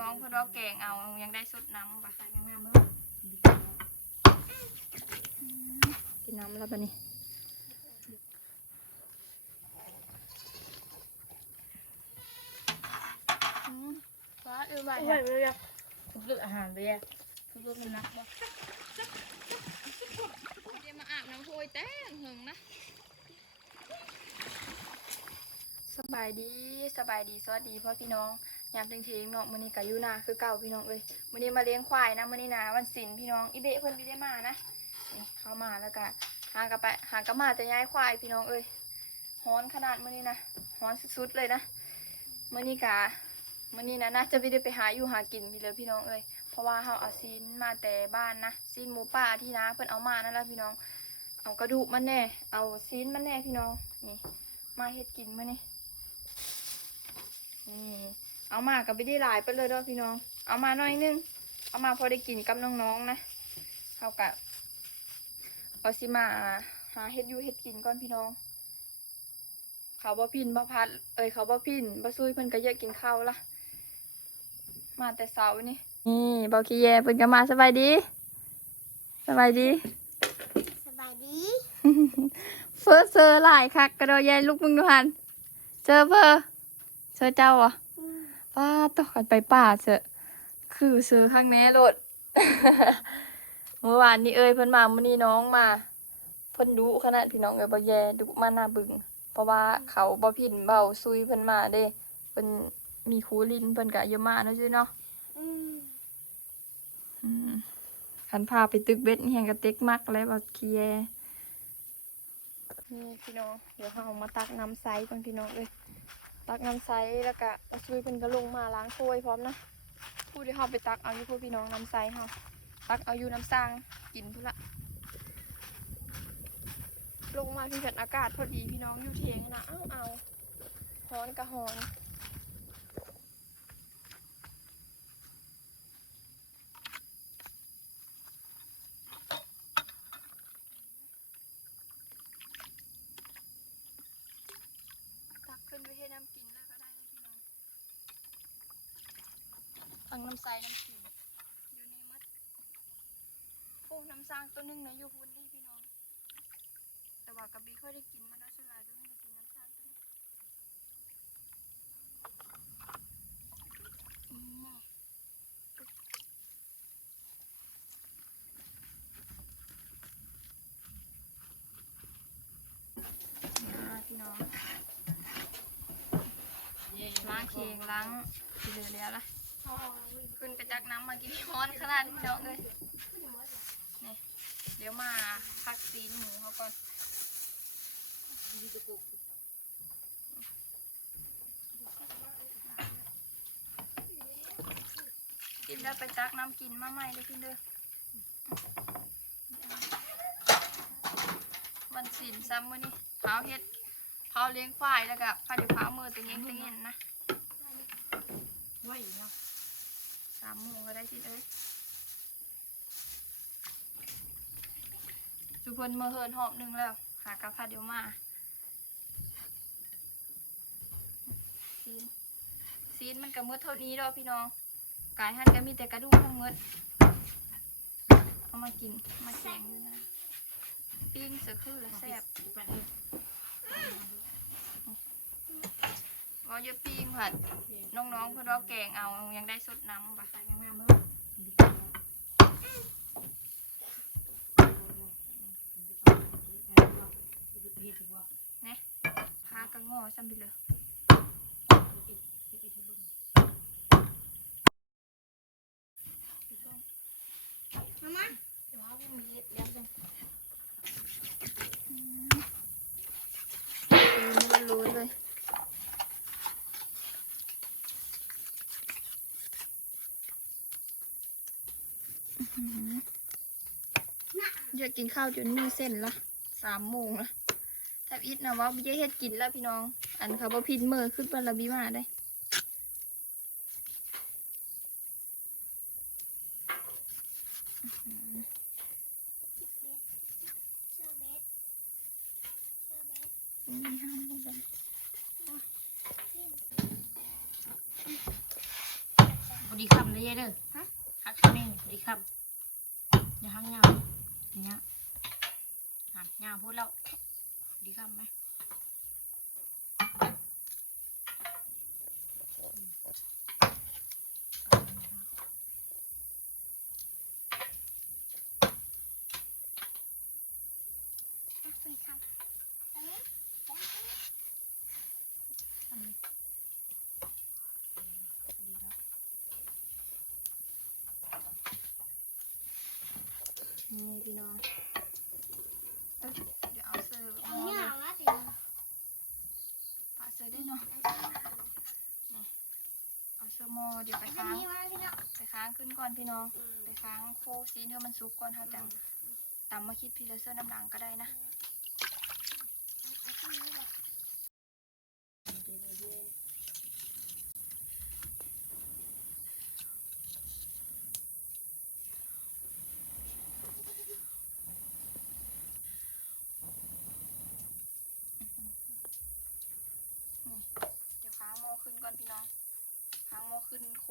น้องๆเพื่อนว่าแกงเอายังได้สดน้ำปะกินน้ำแล้วปะนี่อืมฟ้าเออบ่ายไม่ไหวเลยอะทุกเรื่องอาหารเลยอะทุกเรื่องมันนักบ่เดี๋ยวมาอาบน้ำโพยแต้งหึงนะสบายดีสบายดีสวัสดีพ่อพี่น้อง ยามเที่ยงเนาะมื้อนี้ก็อยู่นาคือเก่าพี่น้องเอ้ยมื้อนี้มาเลี้ยงควายนะมื้อนี้นะวันศิลพี่น้องอีเบะเพิ่นบ่ได้มานะนี่เข้ามาแล้วก็หากลับไปหากลับมาจะย้ายควายพี่น้องเอ้ยฮ้อนขนาดมื้อนี้นะฮ้อนสุดๆเลยนะมื้อนี้กะมื้อนี้นะน่าจะไม่ได้ไปหาอยู่หากินพี่เลยพี่น้องเอ้ยเพราะว่าเฮาเอาซีนมาแต่บ้านนะซีนหมูป่าที่นาเพิ่นเอามานั่นแหละพี่น้อง เอากระดูกมันแน่ เอาซีนมันแน่พี่น้องนี่มาเฮ็ดกินมื้อนี้นี่ เอามากับไม่ได้หลายไปเลยเด้อพี่น้อง เอามาหน่อยนึง เอามาพอได้กินกับน้องๆนะเขากะเอาสิมาหาเฮ็ดอยูเฮ็ดกินก่อนพี่น้อง เขาบ่พินบ่พัด เอ้ยเขาบ่พินบ่ซุยเพิ่นก็อยากกินข้าวละมาแต่เช้านี่นี่เบาขี้แยเพิ่นก็มาสบายดีสบายดีสบายดีเฟอเซอร์หลายคักกระโดดยายลูกมึงดูหันเจอเฟอเจอเจ้าเหรอะ ป้าตกกันไปป่าเจอะคือซื้อข้างแน่รถเมื่อวานนี้เอ้ยเพิ่นมามื้อนี้น้องมาเพิ่นดุขนาดพี่น้องเอ้ยบ่แย่ดุมาหน้าบึง เพราะว่าเขาบ่พินเบาซุยเพิ่นมาเด้เพิ่นมีครูลินเพิ่นก็เยอะมาเนาะซิเนาะคันพาไปตึกเบ็ดนี่แฮงกระเต็กมักแล้วบ่เคียนี่พี่น้องเดี๋ยวเรามาตักน้ำใสก่อนพี่น้องเอ้ย ตักน้ำใสแล้วก็เอาซุยเพิ่นก็ลงมาล้างถ้วยพร้อมนะผู้ที่เฮาไปตักเอาอยู่พวกพี่น้องน้ำใสเฮาตักเอาอยู่น้ำสร้างกินพุ่นละลงมาพี่เกิดอากาศพอดีพี่น้องอยู่เทียงนะเอาเอาฮ้อนกะฮ้อน ตักขึ้นไปให้น้ำกินแล้วก็ได้เลยพี่น้องตั้งน้ำใสน้ำกินอยู่ในมัดโอ้น้ำสร้างตัวนึงนะอยู่หุ่นนี่พี่น้อง แต่ว่ากระบี่ค่อยได้กินมาแล้วสลายก็ไม่ได้กินน้ำสร้างตัวนี้พี่น้องล้างเคียงล้างทีเหลือแล้วล่ะ ขึ้นไปตักน้ำมากินร้อนขนาดนี้เนาะเลยนี่เดี๋ยวมาพักซีนหมูเขาก่อนกินแล้วไปตักน้ำกินมาใหม่เลยพี่เด้อวันศิลซ้ำมื้อนี้เผาเฮ็ดเผาเลี้ยงควายแล้วก็พาเดี๋ยวเผามือตึงเงี้ยตึงเงี้ยนะไหวเนาะามโมงก็ได้สิเอ้ยจุเพิ่นเมื่อเฮินหอบหนึ่งแล้ว หากาพัดเดี๋ยวมาซีนซีนมันก็มืดเท่านี้ดอกพี่น้องกายหันก็มีแต่กระดูกทั้งมืดเอามากินมาแกงด้วยนะปิ้งเสือคือละแซ่บ ว่าจะปิ้งผัดน้องๆเพื่อนว่าแกงเอายังได้สดน้ำปะเนี่ยพากระงอซ้ำไปเลยอืมรู้เลย อยากกินข้าวจนมือเส้นละสามโมงละถ้าอิดนะว่าไม่ได้เฮ็ดกินแล้วพี่น้อง อันเขาบอพินเมือขึ้นบาราบีมาได้ นี่ห้ามลงไป บ ดีคำเลยยายเด้อฮะฮักคำนี่พอดีคำอย่าหักยาวอย่างเงี้ยหัน ยาวพูดแล้ว ดีคำไหมนี่พี่น้องเอ้ยเดี๋ยวเอาเสิร์ฟหม้อ เนี่ เลย ย ว่าแต่ ปะเสิร์ฟได้เนาะเอาเสิร์ฟหม้อเดี๋ยวไป จะ ค้าง มีว่าพี่น้อง ไปค้างขึ้นก่ อนพี่น้องไปค้างโคซีนเธอมันสุกก่อนเท่าจังตำมาคิดพีละเซอร์น้ำหลังก็ได้นะ เดี๋ยวค้างหม้อขึ้นก่อนพี่น้องค้างหม้อขึ้นโค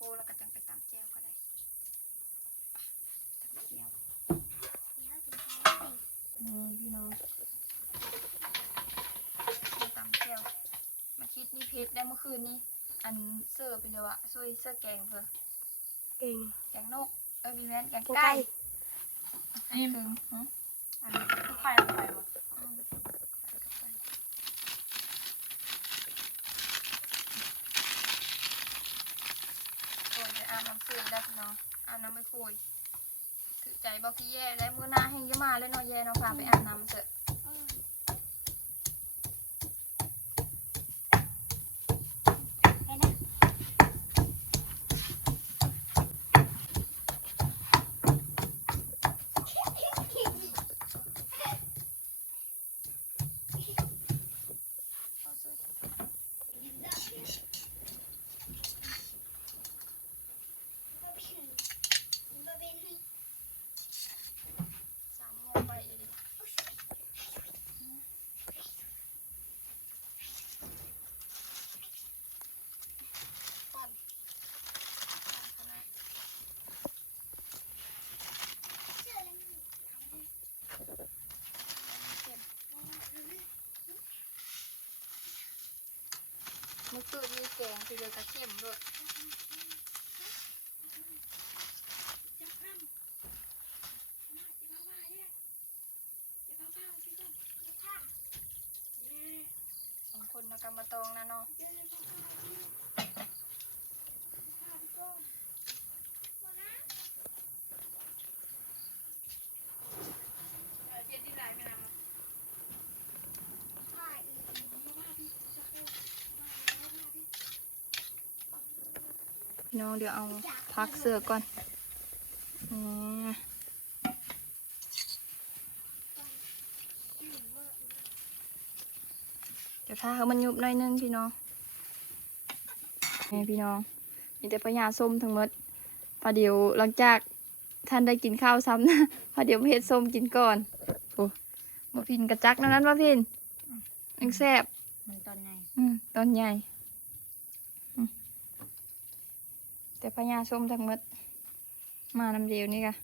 โคแล้วก็จังไปตำแจวก็ได้ตำแจวนี่พี่น้องตำแจวมาคิดนี่เพชรได้เมื่อคื นนี้ อันเสื้อไปเลยวอะซุยเสื้อแกงเพอเก่งแกงนกเอ้ยบีแมนแกงไก่ไก่อันนี้ถึงฮะอันนี้ไฟไฟวะอืมก่อนจะอาบน้ำสืบได้พี่น้องอาบน้ำไม่คุยถือใจบอกพี่แย่ได้มือหน้าแห้งจะมาเลยเนาะแย่เนาะพาไปอาบน้ำเถอะ ไปนะ เอาซื้อสามโมงไปดิก่อนก่อนนะเมื่อคืนมีแกงทีเดียวกระเข้มด้วยสองคนนะกรรมตองนะเนาะ น้องเดี๋ยวเอาพักเสื้อก่อนนี่เดี๋ยวถ้าเขามันยุบหน่อยนึงพี่น้องนี่พี่น้องมีแต่พญาส้มทั้งหมดพอเดี๋ยวหลังจากท่านได้กินข้าวซ้ำนะพอเดี๋ยวมาเฮ็ดส้มกินก่อนโอ้มาพินกระจักนั่นนั้นมาพินยังแซ่บมันตอนไงอืมต้นใหญ่อืม แต่พญาส้มทั้งหมด มานำเดียวนี่กะ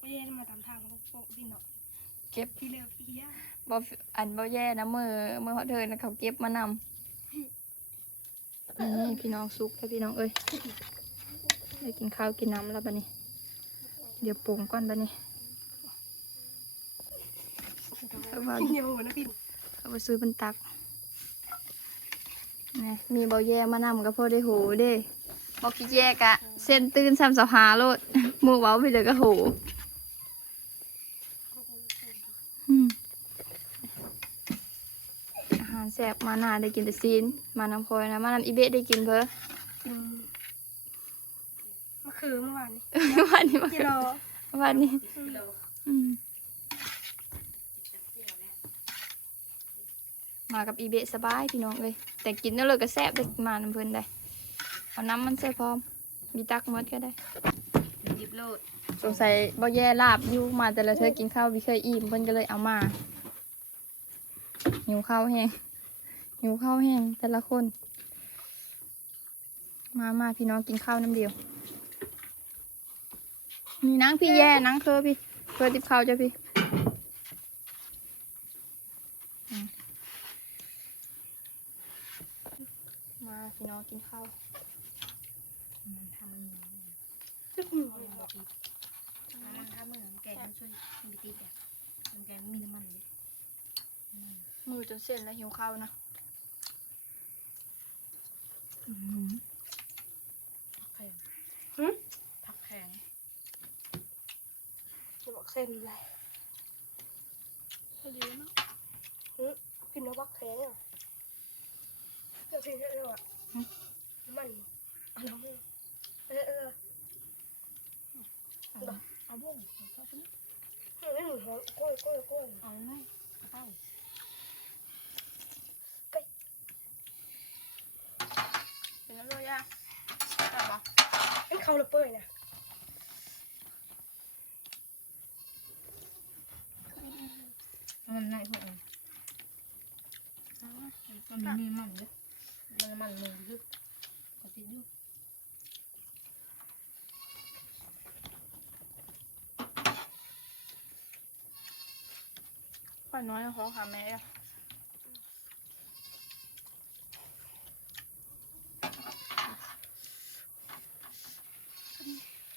ไม่ได้มาตามทางของพวกพี่เนาะเก็บพี่เลือกพี่ย่าบออันบอแย่นะมือมือเขาเทินนะเขาเก็บมานำนี่พี่น้องซุกแล้วพี่น้องเอ้ยได้กินข้าวกินน้ำแล้วบันนี้ เดี๋ยวปรุงก่อนบันนี้เอามาเดียวนะพี่เอาไปซื้อเป็นตักนี่มีบอแย่มานำก็พอได้โหเด้ บอกขี้แยกอะเส้นตื่นซ้ำสภาโลดมือเว้าไปเลยก็โหอืมอาหารแซ่บมาหนาได้กินแต่ซีน มาน้ำพลอยนะ มาน้ำอีเบะได้กินเพอกินเมื่อคืนเมื่อวานนี้วันนี้มากิโลวันนี้กิโลอืมมากับอีเบะสบายพี่น้องเลย แต่กินแล้วเลยก็แซ่บได้มาน้ำเพิ่นได้ เอาน้ำมันใส่พร้อม มีตักหมดก็ได้หยิบโลดสงสัยบ่แย่ลาบอยู่มาแต่ละเธอกินข้าววิเคยอิ่มเพิ่นก็เลยเอามาหิวข้าวแห้งหิวข้าวแห้งแต่ละคน มามาพี่น้องกินข้าวน้ำเดียวนี่นังพี่แย่นังเคอพี่เคอติบข้าวจ้ะพี่อืมมาพี่น้องกินข้าว มันทำมือซึ่งหนูมันทำมือแกมันช่วยมันติดอะมันแกมีน้ำมันเลยมือจนเส้นแล้วหิวข้าวนะอืมผักแข็งหึผักแข็งจะบอกเส้นอะไรพอดีเนาะหึกินแล้วบักแข็งอะเจ้าพี่เจ้าอะมันอันนั้นเออเออ เอาบ้งเอาขึ้นเออหนูหอมก้อยก้อยก้อยเอาไหมเอา เป็นแล้วเลยย่าจับปะ ไอ้เขาละเปื่อยนะ มันไหนพวกมันมันมีมันเลยมันมันเลยลึก กติดอยู่ขอน้อยขอขาแม่ะ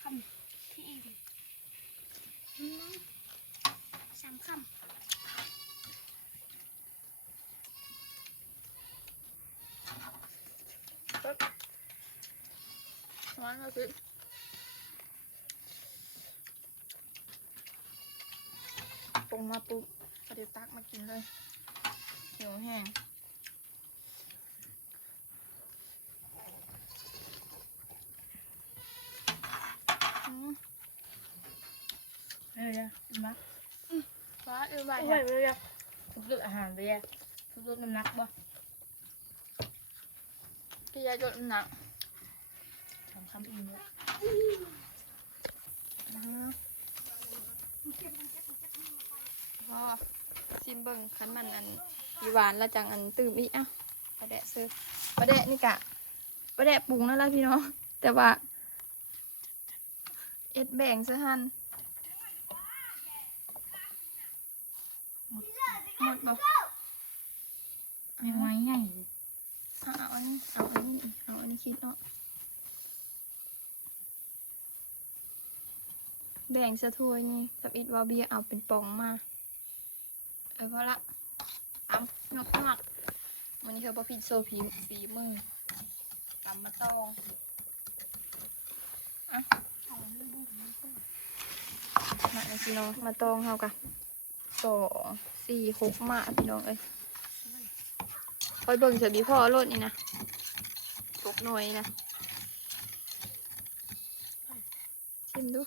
คำที่อีกสามคำน้อยก็คือปรุงมาปุ๊บ ก็เดี๋ยวตักมากินเลยหิวแห้งอืมเฮ้ยนะมาฟ้าเออใบไม่อะไหวเลยอะทุกเรื่องอาหารเลยอะทุกเรื่องน้ำหนักบ่ที่ยายจดหนักทำคำอีกเลยนะพอซิ มเบิ้งคันมันอันอีหวานแล้วจังอันตื่มอีอะประแดะซื้อประแดะนี่กะประแดะปรุงแล้วล่ะพี่น้องแต่ว่า เอ็ดแบ่งซะหันหมดหมดบ่ยังไงใหญ่เลยเอาเอาอันนี้เอาอันนี้นี่เอาอันนี้คิดเนาะแบ่งสะถ้วยนี่กับอิดวาเบียเอาเป็นปองมาเออพอละตำยกหมักวันนี้เขาบอกพิดโซฟีฝีมือตำมาตองอะมาพี่น้องมาตองเขากะสองสี่หกมาพี่น้องเอ้ยคอยเบิ่งเฉยบีพ่อรถนี่นะตกหน่วยนะชิมดู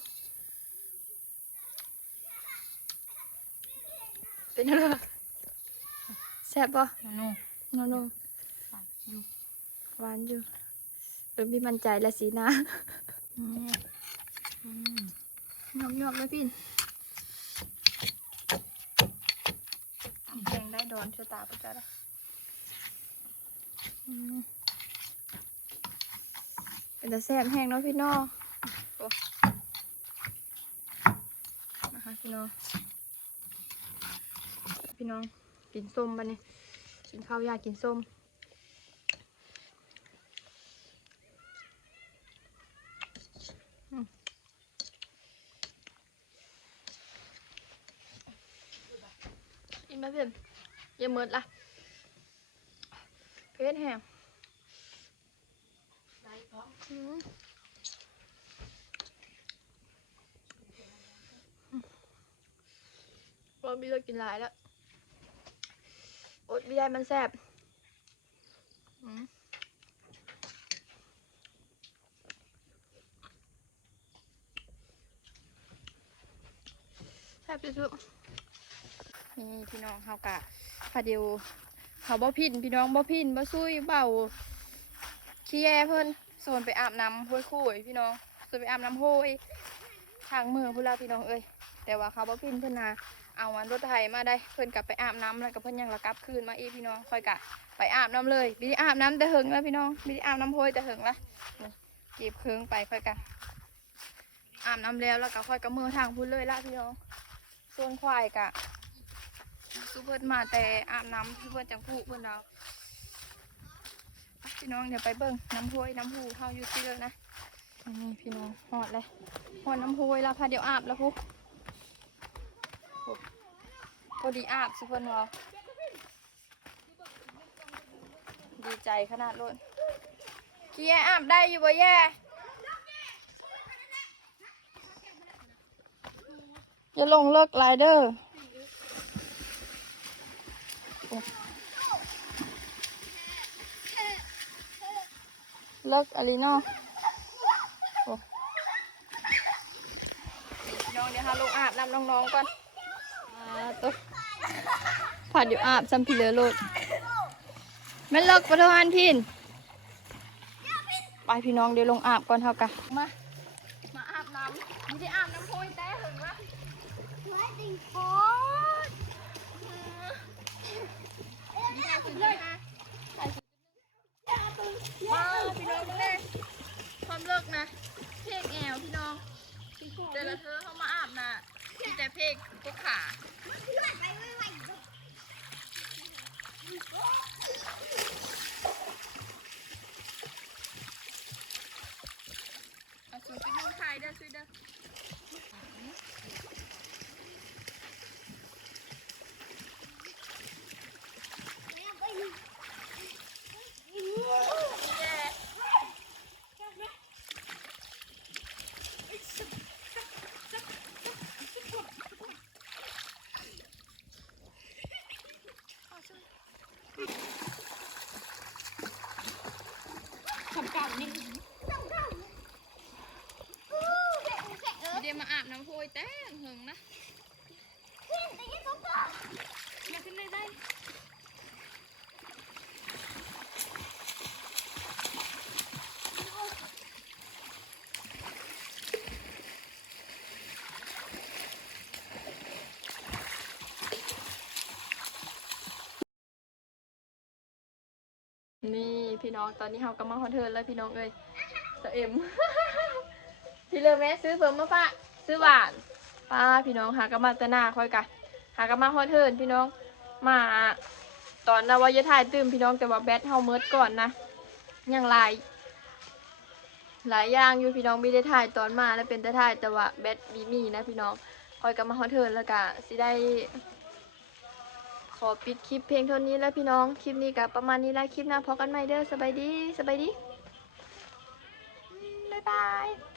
เป็นอะไรแซ่บปะโน่โนโนอยู่หวานอยู่เริ่มมีมั่นใจแล้วสีหน้าอืมอืมหยอกหยอกเลยพี่แกงได้ดอนเชะตาปุจ้าละอืมเป็นแต่แซ่บแห้งเนาะพี่น้องโอ้นะคะพี่น้อง พี่น้อง กินส้มปะเนี่ยกินข้าวยากกินส้มอินมาเพื่อนอย่าเมิดละเพชรแห้งได้พร้อมอืมว่าบีเรากินหลายแล้ว อดบีได้มันแซ่บแซ่บสุดนี่พี่น้องเฮากะพาเดียวเขาบ่พินพี่น้องบ่พินบ่ซุยเบาขี้แย่เพิ่นส่วนไปอาบน้ำห้วยคุยพี่น้องส่วนไปอาบน้ำห้วยทางเมืองพุ่นละพี่น้องเอ้ยแต่ว่าเขาบ่พินเพิ่นนา เอาวันรถไถมาได้เพิ่นกลับไปอาบน้ำแล้วก็เพิ่นยังระกลับคืนมาอีพี่น้องค่อยกะไปอาบน้ำเลยบิได้อาบน้ำแต่หึงแล้วพี่น้องบิได้อาบน้ำโพยแต่หึงละนี่เก็บเครื่องไปค่อยกะอาบน้ำแล้วแล้วก็ค่อยกะมือทางพุ่นเลยละพี่น้องส่วนควายกะสุเพิ่นมาแต่อาบน้ำสุเพิ่นจังผู้เพิ่นเราพี่น้องเดี๋ยวไปเบิ่งน้ำโพยน้ำหูเฮาอยู่ที่เดิมนะนี่พี่น้องหอดเลยหอดน้ำโพยแล้วพาเดี๋ยวอาบแล้วพุพ อดีอาบสุพรรณวาดีใจขนาดล้นเกียร์อาบได้อยู่บ่แย่อย่าลงเลิกไลเดอร์โอ้เลิกอะไรเนาะโอ้น้องเดี๋ยวหาลงอาบน้ำน้องๆก่อนอ่าตุ๊ กผัดอยู่อาบซัมพิเลอโลดแม่นเลิกประทานพินไปพี่น้องเดี๋ยวลงอาบก่อนเท่ากันมา มาอาบน้ำไม่ได้อาบน้ำโพยแต่หึงวะไม่ติงโคตรถ่ายสุดเลยถ่ายสุดมาพี่น้องมาเลยความเลิกนะเพกแอวพี่น้องแต่ละเธอเข้ามาอาบนะมีแต่เพกพวกขา เอาสูตรไปนึ่งไข่เด้อช่วยเด้อ เดี๋ยวมาอาบน้ำโพยแต่หึงนะมาขึ้นเลยได้ นี่ พี่น้องตอนนี้เรากำลังฮอเทิร์นแล้วพี่น้องเอ้ยตัวเอ็มพี่เลยแม่ซื้อเพิ่มมาปะซื้อหวานป้าพี่น้องหากำมาแตะหนาค่อยกันหากำมาฮอเทิร์นพี่น้องมาตอนนาวายถ่ายตื่มพี่น้องแต่ว่าแบตเฮาเมิดก่อนนะยังหลายหลายอย่างอยู่พี่น้องไม่ได้ถ่ายตอนมาแล้วเป็นแต่ถ่ายแต่ว่าแบตมีมีนะพี่น้องคอยกำมาฮอตเทิร์นแล้วก็สิได้ อปิดคลิปเพลงเท่านี้แล้วพี่น้อง คลิปนี้กับประมาณนี้แล้วคลิปหน้าพอกันใหม่เด้อสบายดีสบายดี บ๊ายบาย